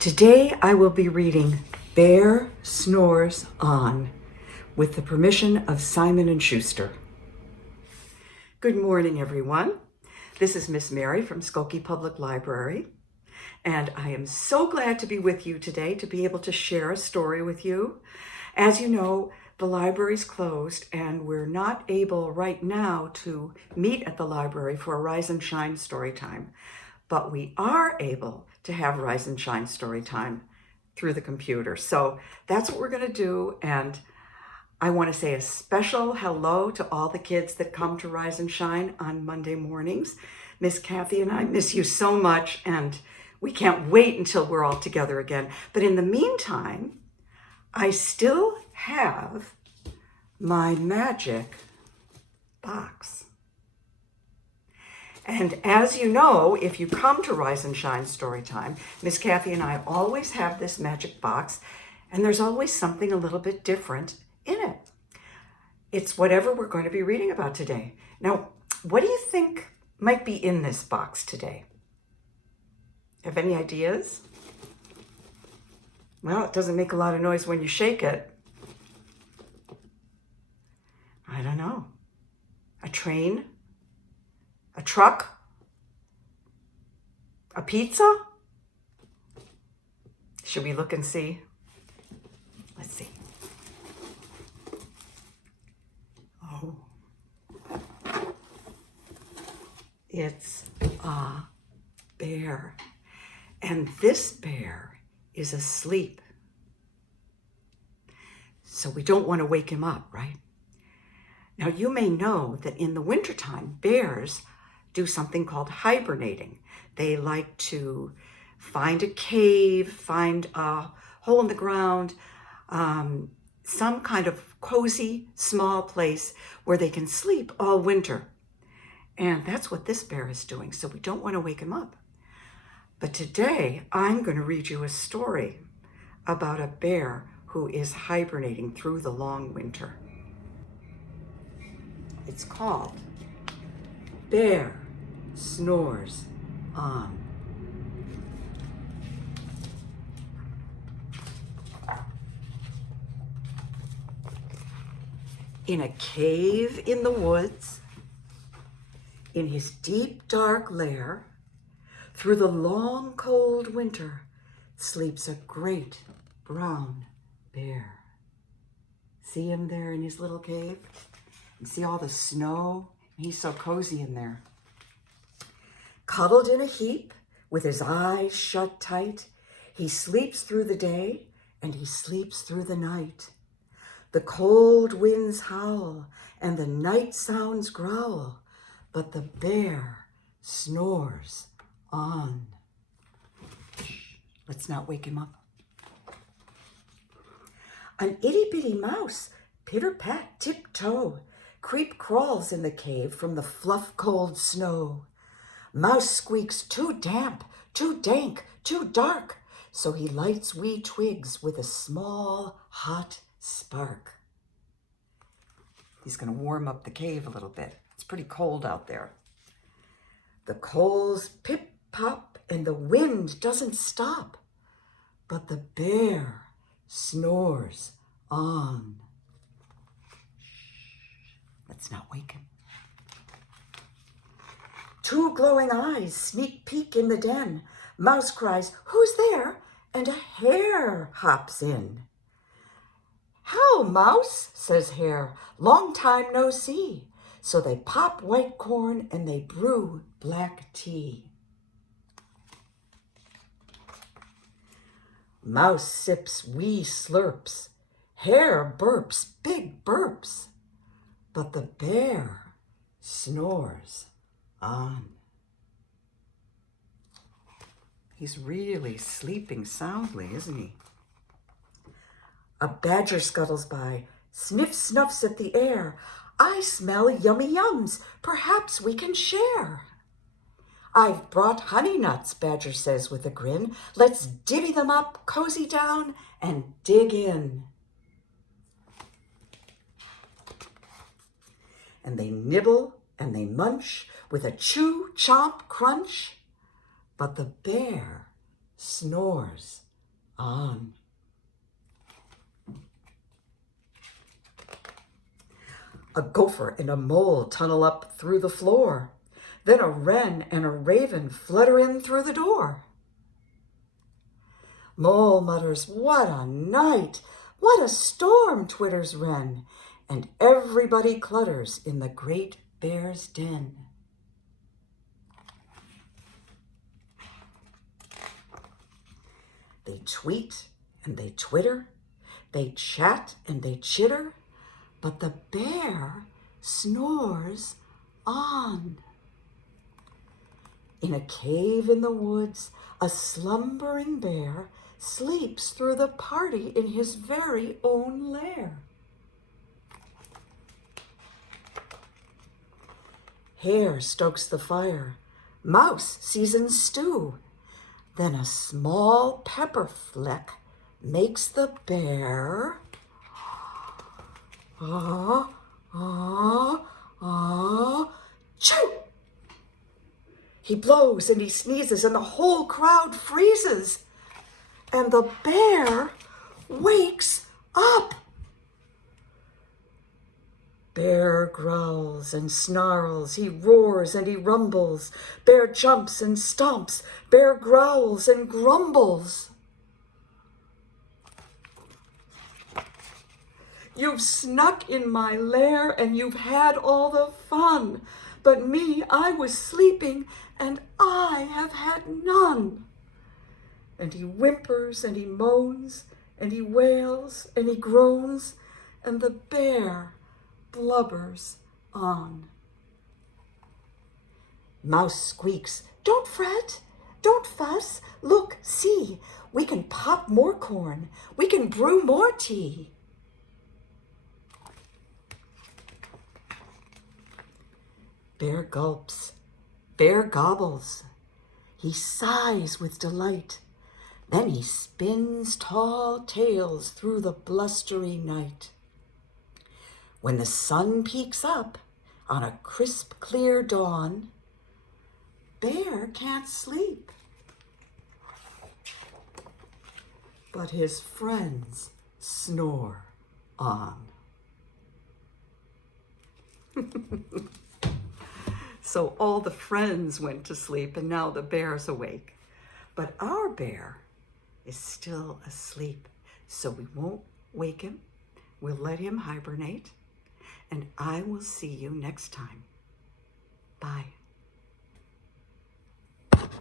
Today I will be reading BEAR SNORES On with the permission of Simon Schuster. Good morning, everyone. This is Miss Mary from Skokie Public Library, and I am so glad to be with you today to be able to share a story with you. As you know, the library's closed and we're not able right now to meet at the library for a Rise and Shine story time. But we are able to have Rise and Shine story time through the computer. So that's what we're going to do. And I want to say a special hello to all the kids that come to Rise and Shine on Monday mornings. Miss Kathy and I miss you so much, and we can't wait until we're all together again. But in the meantime, I still have my magic box. And as you know, if you come to Rise and Shine Storytime, Miss Kathy and I always have this magic box, and there's always something a little bit different in it. It's whatever we're going to be reading about today. Now, what do you think might be in this box today? Have any ideas? Well, it doesn't make a lot of noise when you shake it. I don't know. A train? A truck? A pizza? Should we look and see? Let's see. Oh. It's a bear. And this bear is asleep. So we don't want to wake him up, right? Now, you may know that in the wintertime, bears do something called hibernating. They like to find a cave, find a hole in the ground, some kind of cozy, small place where they can sleep all winter. And that's what this bear is doing, so we don't want to wake him up. But today, I'm going to read you a story about a bear who is hibernating through the long winter. It's called BEAR SNORES On. In a cave in the woods, in his deep dark lair, through the long cold winter, sleeps a great brown bear. See him there in his little cave? You see all the snow? He's so cozy in there. Cuddled in a heap, with his eyes shut tight, he sleeps through the day and he sleeps through the night. The cold winds howl and the night sounds growl, but the bear snores on. Shh, let's not wake him up. An itty-bitty mouse, pitter-pat, tiptoe, creep crawls in the cave from the fluff cold snow. Mouse squeaks too damp, too dank, too dark, so he lights wee twigs with a small hot spark. He's going to warm up the cave a little bit. It's pretty cold out there. The coals pip-pop and the wind doesn't stop, but the bear snores on. Let's not wake him. Two glowing eyes sneak peek in the den. Mouse cries, "Who's there?" and a hare hops in. "How, Mouse?" says Hare. "Long time no see." So they pop white corn and they brew black tea. Mouse sips wee slurps. Hare burps big burps. But the bear snores on. He's really sleeping soundly, isn't he? A badger scuttles by, sniff snuffs at the air. "I smell yummy yums. Perhaps we can share." "I've brought honey nuts," Badger says with a grin. "Let's divvy them up, cozy down, and dig in." And they nibble and they munch with a chew, chomp, crunch. But the bear snores on. A gopher and a mole tunnel up through the floor. Then a wren and a raven flutter in through the door. Mole mutters, "What a night! What a storm!" twitters wren, and everybody clutters in the great bear's den. They tweet and they twitter, they chat and they chitter, but the bear snores on. In a cave in the woods, a slumbering bear sleeps through the party in his very own lair. Hare stokes the fire, mouse seasons stew, then a small pepper fleck makes the bear chew. He blows and he sneezes and the whole crowd freezes. And the bear wakes up. Bear growls and snarls, he roars and he rumbles. Bear jumps and stomps, bear growls and grumbles. You've snuck in my lair and you've had all the fun. But me, I was sleeping and I have had none. And he whimpers and he moans and he wails and he groans, and the bear blubbers on. Mouse squeaks, "Don't fret, don't fuss, look, see, we can pop more corn, we can brew more tea." Bear gulps, bear gobbles, he sighs with delight, then he spins tall tales through the blustery night. When the sun peeks up on a crisp, clear dawn, Bear can't sleep, but his friends snore on. So all the friends went to sleep and now the bear's awake. But our bear is still asleep, so we won't wake him. We'll let him hibernate, and I will see you next time. Bye.